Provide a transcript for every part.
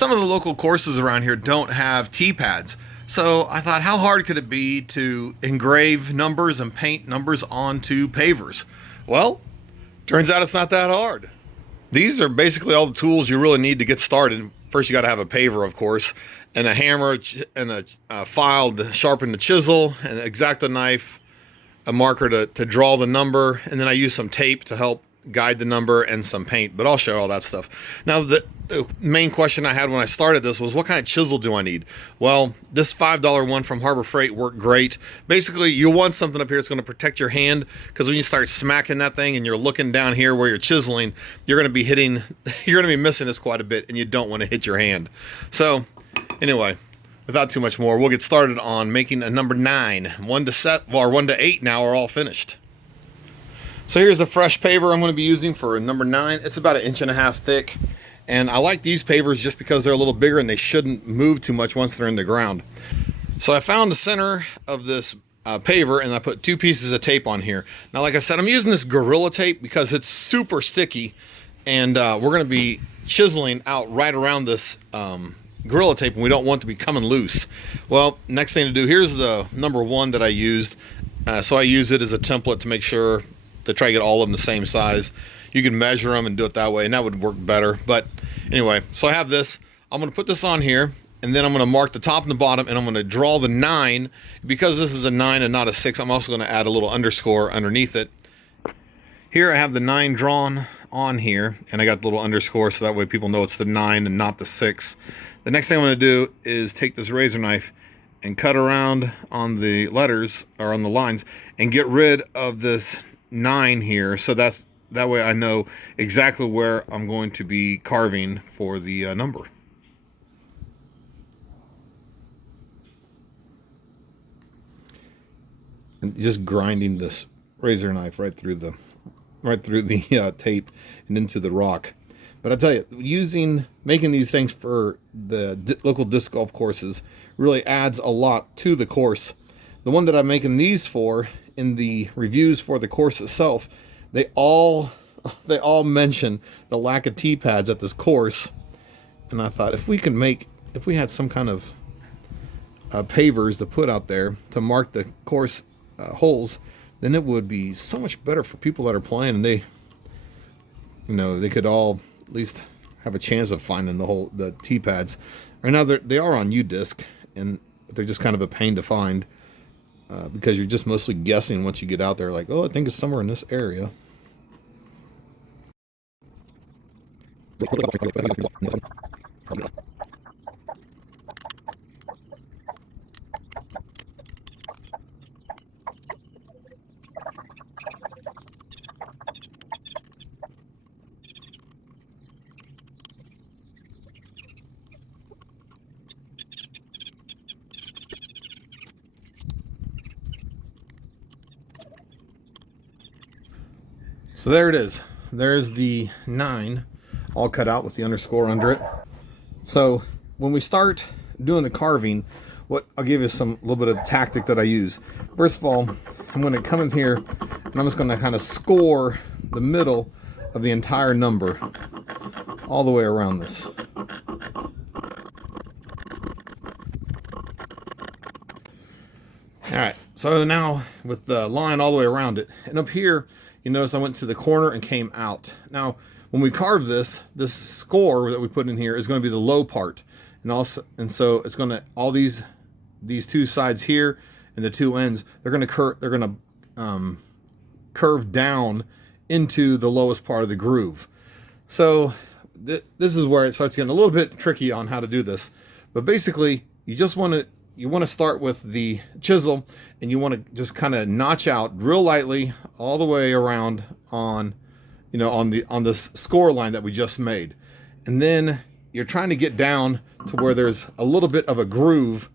some of the local courses around here don't have Teepads. So I thought, how hard could it be to engrave numbers and paint numbers onto pavers? Well, turns out it's not that hard. These are basically all the tools you really need to get started. First, you got to have a paver, of course, and a hammer and a file to sharpen the chisel, an X-Acto knife, a marker to draw the number, and then I use some tape to help guide the number and some paint, but I'll show all that stuff. Now, the main question I had when I started this was, what kind of chisel do I need? Well, this $5 one from Harbor Freight worked great. Basically, you want something up here that's going to protect your hand, because when you start smacking that thing and you're looking down here where you're chiseling, you're going to be hitting, you're going to be missing this quite a bit, and you don't want to hit your hand. So, anyway, without too much more, we'll get started on making a number 9. 1 to 8 now are all finished. So here's a fresh paver I'm going to be using for a number 9. It's about 1.5 inches thick. And I like these pavers just because they're a little bigger and they shouldn't move too much once they're in the ground. So I found the center of this paver and I put 2 pieces of tape on here. Now, like I said, I'm using this Gorilla Tape because it's super sticky. And we're going to be chiseling out right around this Gorilla Tape, and we don't want it to be coming loose. Well, next thing to do, here's the number 1 that I used. So I use it as a template to make sure to try to get all of them the same size. You can measure them and do it that way, and that would work better. But anyway, so I have this. I'm going to put this on here, and then I'm going to mark the top and the bottom, and I'm going to draw the 9. Because this is a 9 and not a 6, I'm also going to add a little underscore underneath it. Here I have the 9 drawn on here, and I got the little underscore so that way people know it's the 9 and not the 6. The next thing I'm going to do is take this razor knife and cut around on the letters, or on the lines, and get rid of this 9 here, so that way I know exactly where I'm going to be carving for the number. And just grinding this razor knife right through the tape and into the rock. But I tell you, making these things for the local disc golf courses really adds a lot to the course. The one that I'm making these for, in the reviews for the course itself, they all mention the lack of Teepads at this course. And I thought, if we had some kind of pavers to put out there to mark the course holes, then it would be so much better for people that are playing, and they could all at least have a chance of finding the Teepads. Right now they are on U-disc, and they're just kind of a pain to find. Because you're just mostly guessing once you get out there, like, oh, I think it's somewhere in this area. So there it is. There's the 9 all cut out with the underscore under it. So when we start doing the carving, I'll give you a little bit of tactic that I use. First of all, I'm going to come in here and I'm just going to kind of score the middle of the entire number all the way around this. Alright, so now with the line all the way around it, and up here, you notice I went to the corner and came out. Now, when we carve this score that we put in here is going to be the low part. And so it's going to, all these 2 sides here and the 2 ends, they're going to curve down into the lowest part of the groove. So this is where it starts getting a little bit tricky on how to do this. But basically, you want to start with the chisel, and you want to just kind of notch out real lightly all the way around on this score line that we just made. And then you're trying to get down to where there's a little bit of a groove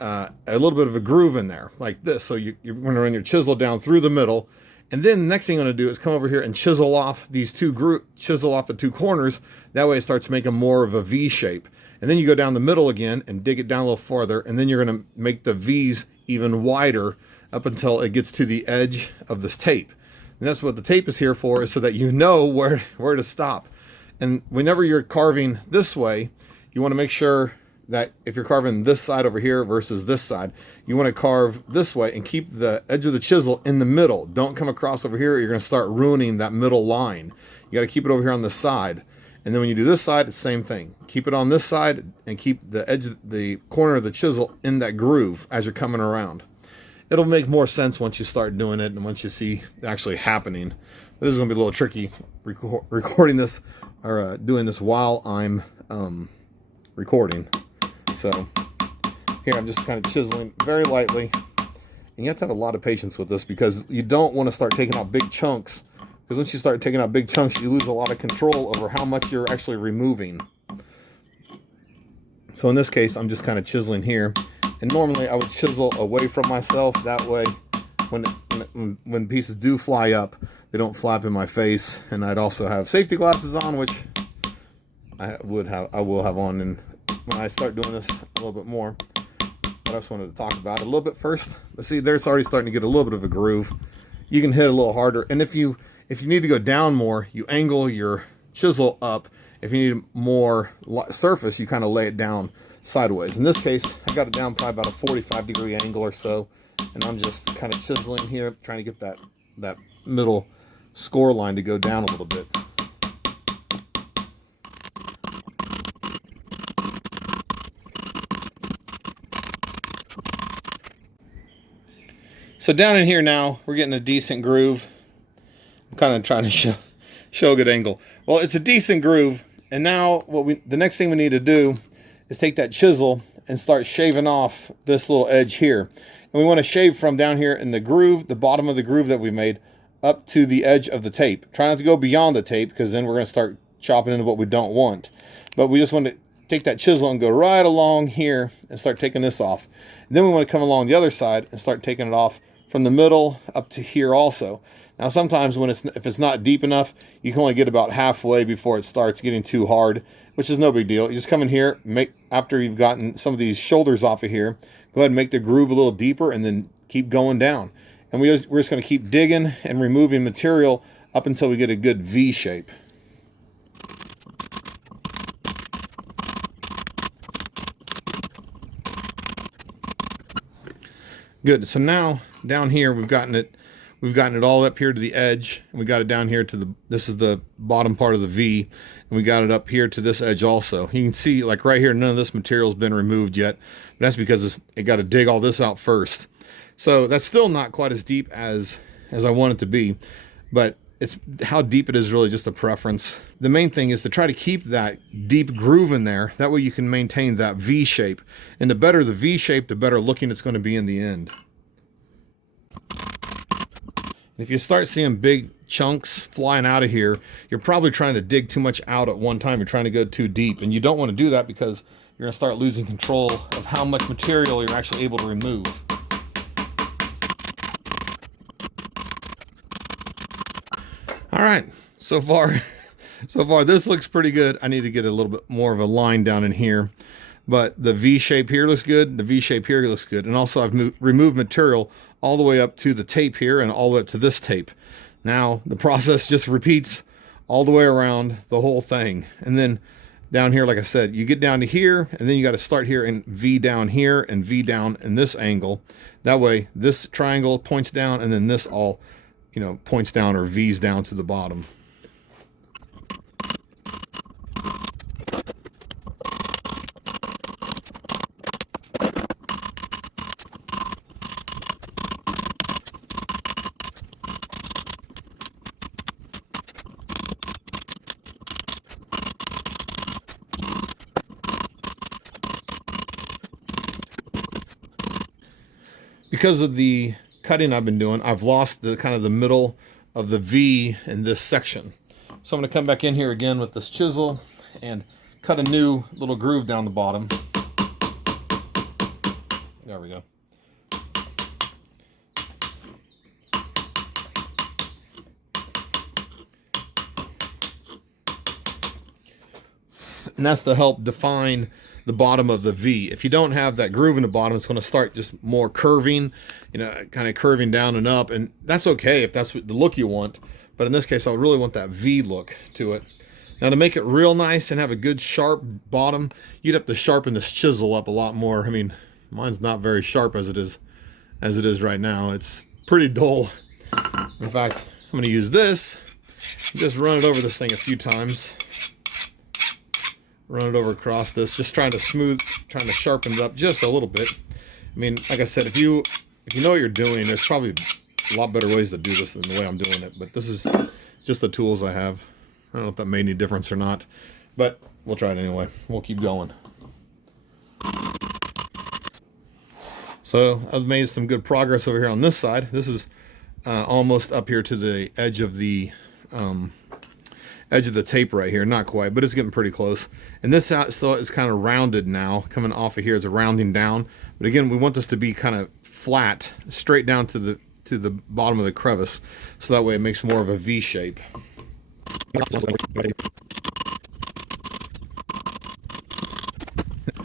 in there, like this. So you're going to run your chisel down through the middle, and then the next thing you're going to do is come over here and chisel off the 2 corners. That way it starts making more of a V shape. And then you go down the middle again and dig it down a little farther, and then you're going to make the V's even wider up until it gets to the edge of this tape. And that's what the tape is here for, is so that you know where to stop. And whenever you're carving this way, you want to make sure that if you're carving this side over here versus this side, you want to carve this way and keep the edge of the chisel in the middle. Don't come across over here, or you're going to start ruining that middle line. You got to keep it over here on the side. And then when you do this side, it's the same thing. Keep it on this side and keep the edge, the corner of the chisel in that groove as you're coming around. It'll make more sense once you start doing it and once you see it actually happening. But this is going to be a little tricky recording this or doing this while I'm recording. So here I'm just kind of chiseling very lightly. And you have to have a lot of patience with this because you don't want to start taking out big chunks. Because once you start taking out big chunks, you lose a lot of control over how much you're actually removing. So in this case, I'm just kind of chiseling here. And normally I would chisel away from myself. That way, when pieces do fly up, they don't flap in my face. And I'd also have safety glasses on, which I will have on and when I start doing this a little bit more. But I just wanted to talk about it a little bit first. But see, there's already starting to get a little bit of a groove. You can hit a little harder. And if you need to go down more, you angle your chisel up. If you need more surface, you kind of lay it down sideways. In this case, I got it down probably about a 45-degree angle or so. And I'm just kind of chiseling here, trying to get that middle score line to go down a little bit. So down in here now, we're getting a decent groove. I'm kind of trying to show a good angle. Well, it's a decent groove, and now the next thing we need to do is take that chisel and start shaving off this little edge here. And we want to shave from down here in the groove, the bottom of the groove that we made, up to the edge of the tape. Try not to go beyond the tape, because then we're going to start chopping into what we don't want. But we just want to take that chisel and go right along here and start taking this off. And then we want to come along the other side and start taking it off from the middle up to here also. Now sometimes if it's not deep enough, you can only get about halfway before it starts getting too hard, which is no big deal. You just come in here, after you've gotten some of these shoulders off of here, go ahead and make the groove a little deeper and then keep going down. And we're just going to keep digging and removing material up until we get a good V shape. Good. So now down here we've gotten it all up here to the edge, and we got it down here to this is the bottom part of the V, and we got it up here to this edge also. You can see, like right here, none of this material's been removed yet, but that's because it got to dig all this out first. So that's still not quite as deep as I want it to be, but it's how deep it is really just a preference. The main thing is to try to keep that deep groove in there. That way you can maintain that V shape. And the better the V shape, the better looking it's going to be in the end. If you start seeing big chunks flying out of here, you're probably trying to dig too much out at one time. You're trying to go too deep. And you don't want to do that because you're going to start losing control of how much material you're actually able to remove. All right, so far this looks pretty good. I need to get a little bit more of a line down in here, but the V shape here looks good. The V shape here looks good. And also I've removed material all the way up to the tape here and all the way up to this tape. Now the process just repeats all the way around the whole thing. And then down here, like I said, you get down to here, and then you got to start here and V down here and V down in this angle. That way this triangle points down, and then this all points down or V's down to the bottom. Because of the cutting I've been doing, I've lost the kind of the middle of the V in this section. So I'm going to come back in here again with this chisel and cut a new little groove down the bottom. There we go. And that's to help define the bottom of the V. If you don't have that groove in the bottom, it's going to start just more curving, kind of curving down and up. And that's okay if that's the look you want. But in this case, I really want that V look to it. Now to make it real nice and have a good sharp bottom, you'd have to sharpen this chisel up a lot more. I mean, mine's not very sharp as it is right now. It's pretty dull. In fact, I'm going to use this. Just run it over this thing a few times. Run it over across this, just trying to sharpen it up just a little bit. I mean, like I said, if you know what you're doing, there's probably a lot better ways to do this than the way I'm doing it. But this is just the tools I have. I don't know if that made any difference or not, but we'll try it anyway. We'll keep going. So I've made some good progress over here on this side. This is almost up here to the edge of the tape right here. Not quite, but it's getting pretty close. And this still is kind of rounded now. Coming off of here, it's a rounding down. But again, we want this to be kind of flat, straight down to the bottom of the crevice, so that way it makes more of a V shape.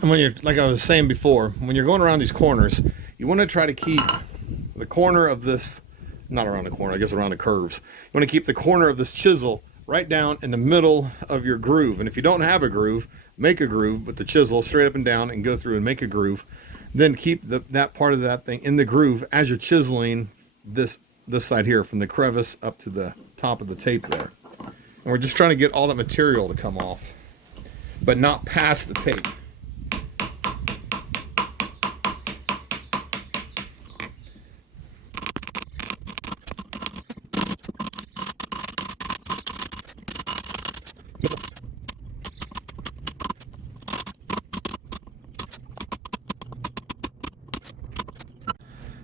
And when you're, like I was saying before, when you're going around these corners, you want to try to keep the corner of this, not around the corner, I guess around the curves. You want to keep the corner of this chisel right down in the middle of your groove. And if you don't have a groove, make a groove with the chisel straight up and down and go through and make a groove. Then keep that part of that thing in the groove as you're chiseling this side here from the crevice up to the top of the tape there. And we're just trying to get all that material to come off, but not past the tape.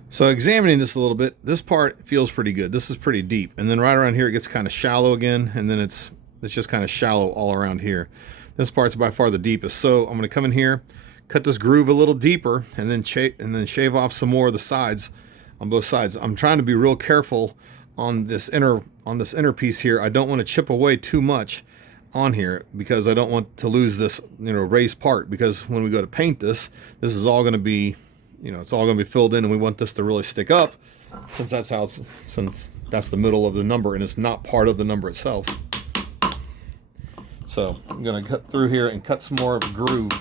So examining this a little bit, this part feels pretty good. This is pretty deep. And then right around here, it gets kind of shallow again. And then it's just kind of shallow all around here. This part's by far the deepest. So I'm going to come in here, cut this groove a little deeper, and then shave off some more of the sides on both sides. I'm trying to be real careful on this inner piece here. I don't want to chip away too much on here because I don't want to lose this, raised part, because when we go to paint this is all going to be, it's all going to be filled in, and we want this to really stick up, since that's the middle of the number and it's not part of the number itself. So I'm going to cut through here and cut some more of a groove.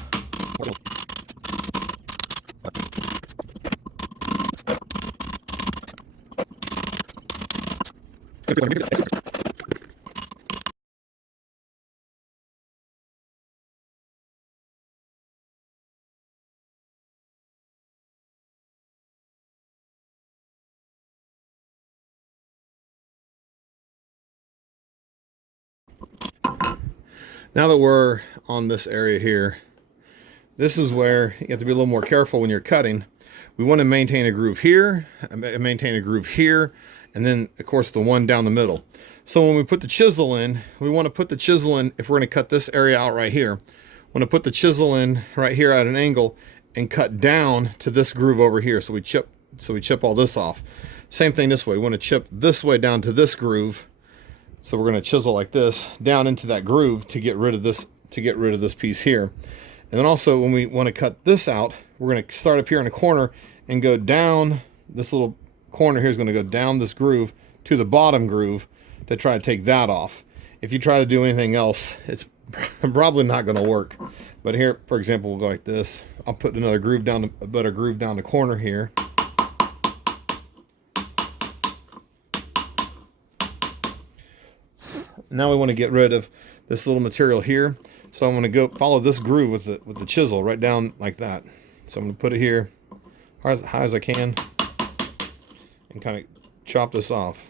Now that we're on this area here, this is where you have to be a little more careful when you're cutting. We want to maintain a groove here, and then of course the one down the middle. So when we put the chisel in, we want to put the chisel in, if we're going to cut this area out right here, we want to put the chisel in right here at an angle and cut down to this groove over here. So we chip all this off. Same thing this way. We want to chip this way down to this groove. So we're going to chisel like this down into that groove to get rid of this piece here. And then also when we want to cut this out, we're going to start up here in the corner and go down. This little corner here is going to go down this groove to the bottom groove to try to take that off. If you try to do anything else, it's probably not going to work. But here, for example, we'll go like this. I'll put another groove down, a better groove down the corner here. Now we want to get rid of this little material here. So I'm going to go follow this groove with the chisel right down like that. So I'm going to put it here as high as I can and kind of chop this off.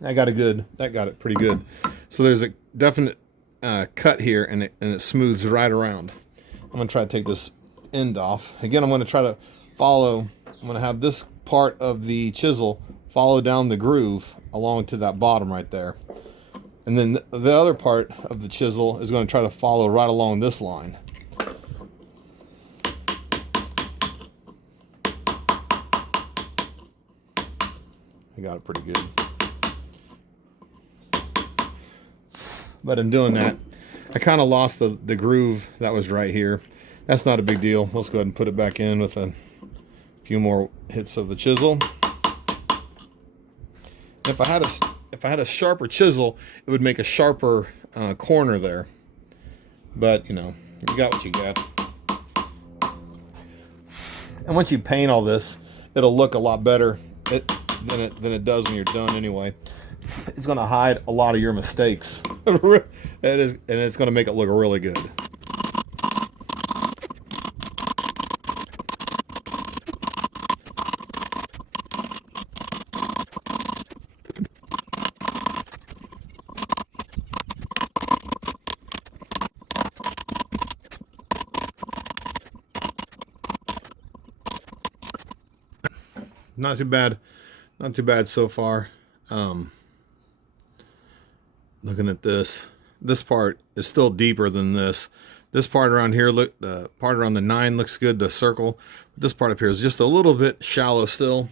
That got it pretty good. So there's a definite cut here, and it smooths right around. I'm going to try to take this end off. Again, I'm going to try to follow. I'm going to have this part of the chisel follow down the groove along to that bottom right there. And then the other part of the chisel is going to try to follow right along this line. I got it pretty good. But in doing that, I kind of lost the groove that was right here. That's not a big deal. Let's go ahead and put it back in with a few more hits of the chisel. If I had a sharper chisel, it would make a sharper corner there. But, you know, you got what you got. And once you paint all this, it'll look a lot better than it does when you're done anyway. It's going to hide a lot of your mistakes. And it's going to make it look really good. Not too bad. Not too bad so far. Looking at this part is still deeper than this. This part around here, look, the part around the 9 looks good, the circle. This part up here is just a little bit shallow still.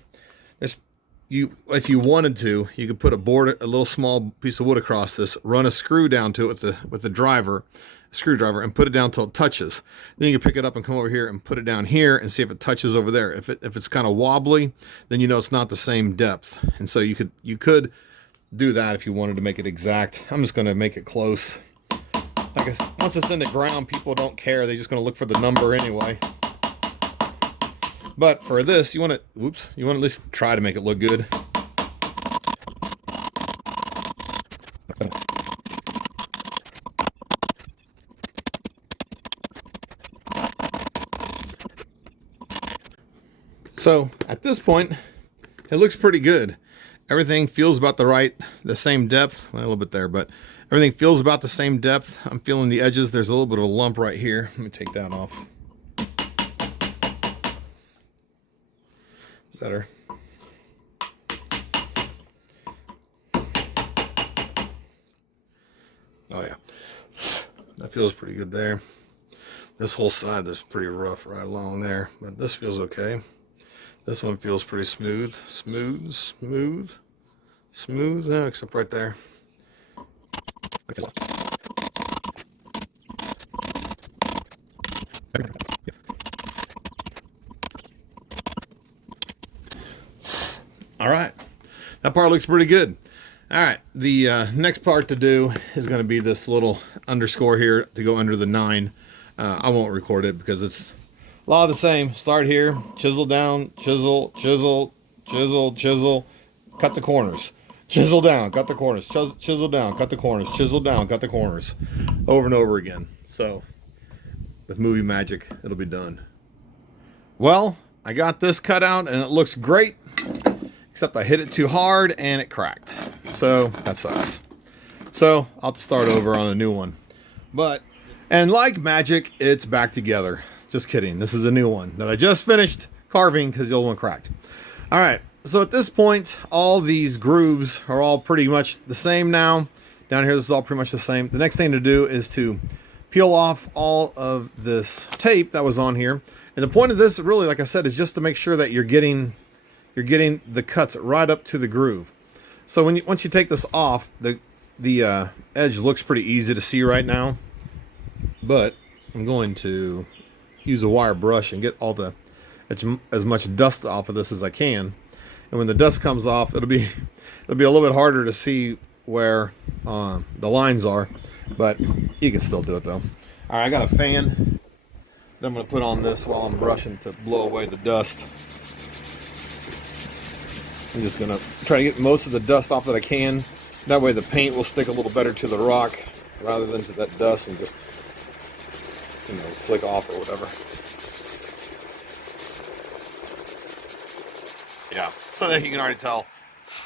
If you wanted to, you could put a little small piece of wood across this, run a screw down to it with the screwdriver, and put it down till it touches. Then you can pick it up and come over here and put it down here and see if it touches over there. If it's kind of wobbly, then you know it's not the same depth. And so you could do that if you wanted to make it exact. I'm just going to make it close. Like I said, once it's in the ground, people don't care. They're just going to look for the number anyway. But for this, you want to at least try to make it look good. So at this point, it looks pretty good. Everything feels about the same depth. Well, a little bit there, but everything feels about the same depth. I'm feeling the edges. There's a little bit of a lump right here. Let me take that off. Better. Oh yeah, that feels pretty good there. This whole side is pretty rough right along there, but this feels okay. This one feels pretty smooth, yeah, except right there. All right, that part looks pretty good. All right, the next part to do is going to be this little underscore here to go under the 9. I won't record it because it's a lot of the same. Start here, chisel down, chisel, chisel, chisel, chisel, cut the corners. Chisel down, cut the corners, chisel down, cut the corners, chisel down, cut the corners. Over and over again. So, with movie magic, it'll be done. Well, I got this cut out and it looks great. Except I hit it too hard and it cracked. So, that sucks. So, I'll have to start over on a new one. And like magic, it's back together. Just kidding. This is a new one that I just finished carving because the old one cracked. All right. So at this point, all these grooves are all pretty much the same now. Down here, this is all pretty much the same. The next thing to do is to peel off all of this tape that was on here. And the point of this, really, like I said, is just to make sure that you're getting the cuts right up to the groove. So once you take this off, the edge looks pretty easy to see right now. But I'm going to use a wire brush and get as much dust off of this as I can. And when the dust comes off, it'll be a little bit harder to see where the lines are, but you can still do it though. All right, I got a fan that I'm going to put on this while I'm brushing to blow away the dust. I'm just going to try to get most of the dust off that I can. That way the paint will stick a little better to the rock rather than to that dust and just, flick off or whatever. Yeah, so that you can already tell,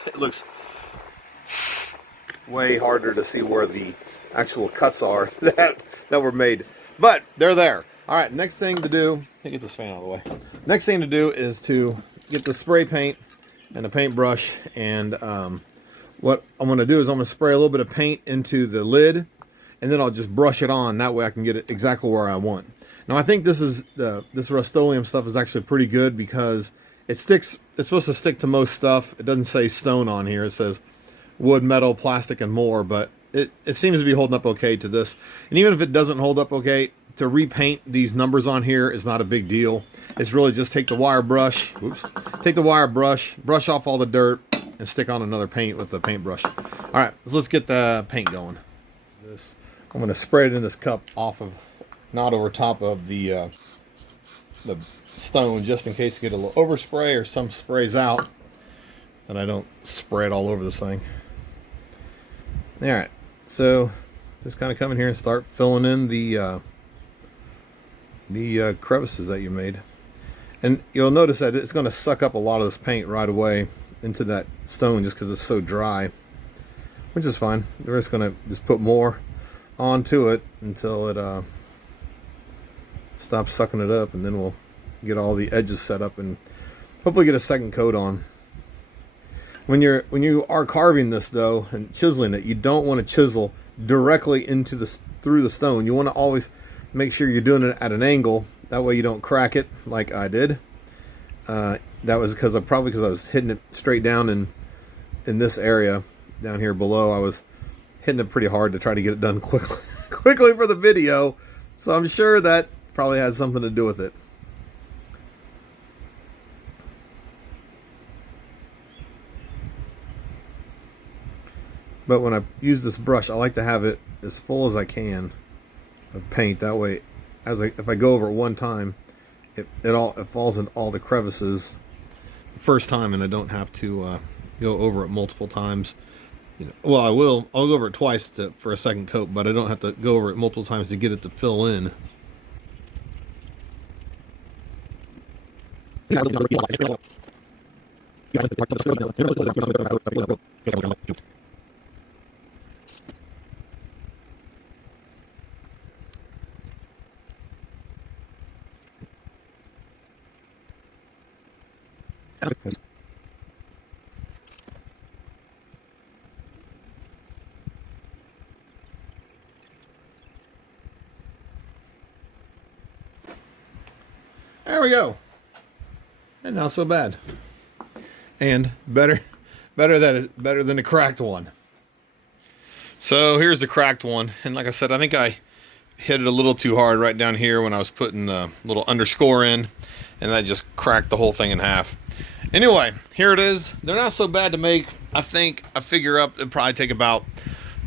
it looks way harder to see where the actual cuts are that were made. But they're there. All right, next thing to do, let me get this fan out of the way. Next thing to do is to get the spray paint and a paintbrush. And what I'm going to do is I'm going to spray a little bit of paint into the lid, and then I'll just brush it on. That way I can get it exactly where I want. Now I think this Rust-Oleum stuff is actually pretty good because it's supposed to stick to most stuff. It doesn't say stone on here. It says wood, metal, plastic, and more, but it seems to be holding up okay to this. And even if it doesn't hold up okay, to repaint these numbers on here is not a big deal. It's really just take the wire brush, brush off all the dirt, and stick on another paint with the paintbrush. All right, so let's get the paint going. I'm going to spray it in this cup off of, not over top of the stone, just in case you get a little overspray or some sprays out, that I don't spray it all over this thing. All right, so just kind of come in here and start filling in the crevices that you made. And you'll notice that it's going to suck up a lot of this paint right away into that stone just because it's so dry, which is fine. We're just going to just put more onto it until it stops sucking it up, and then we'll get all the edges set up and hopefully get a second coat on. When you are carving this though and chiseling it, you don't want to chisel directly through the stone. You want to always make sure you're doing it at an angle. That way you don't crack it like I did. That was because I was hitting it straight down in this area down here below. I was hitting it pretty hard to try to get it done quickly for the video. So I'm sure that probably had something to do with it. But when I use this brush, I like to have it as full as I can of paint. That way, if I go over it one time, it falls in all the crevices the first time, and I don't have to go over it multiple times. Well, I'll go over it twice for a second coat, but I don't have to go over it multiple times to get it to fill in. There we go. And not so bad. And better than the cracked one. So here's the cracked one. And like I said, I think I hit it a little too hard right down here when I was putting the little underscore in, and that just cracked the whole thing in half. Anyway, here it is. They're not so bad to make. I figure it'd probably take about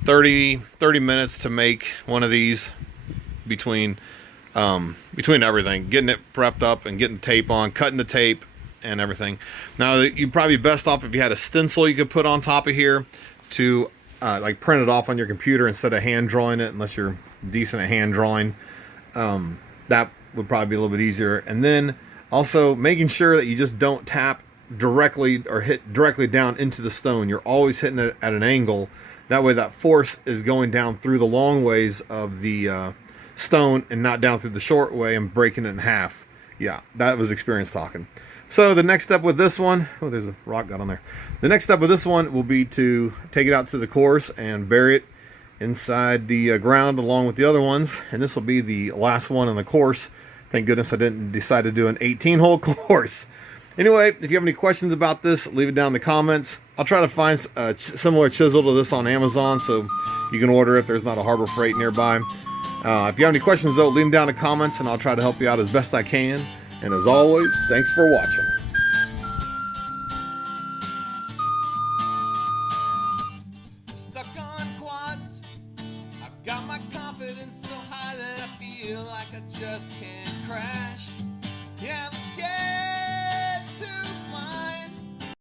30 minutes to make one of these between everything, getting it prepped up and getting tape on, cutting the tape and everything. Now, you'd probably be best off if you had a stencil you could put on top of here to like print it off on your computer instead of hand drawing it, unless you're decent at hand drawing. That would probably be a little bit easier. And then also making sure that you just don't tap directly or hit directly down into the stone. You're always hitting it at an angle. That way that force is going down through the long ways of the stone and not down through the short way and breaking it in half. Yeah, that was experience talking. So the next step with this one, oh, there's a rock got on there. The next step with this one will be to take it out to the course and bury it inside the ground along with the other ones. And this will be the last one in the course. Thank goodness I didn't decide to do an 18-hole course. Anyway, if you have any questions about this, leave it down in the comments. I'll try to find a similar chisel to this on Amazon, so you can order if there's not a Harbor Freight nearby. If you have any questions, though, leave them down in the comments, and I'll try to help you out as best I can. And as always, thanks for watching. Stuck on quads. I've got my confidence so high that I feel like I just can't crash.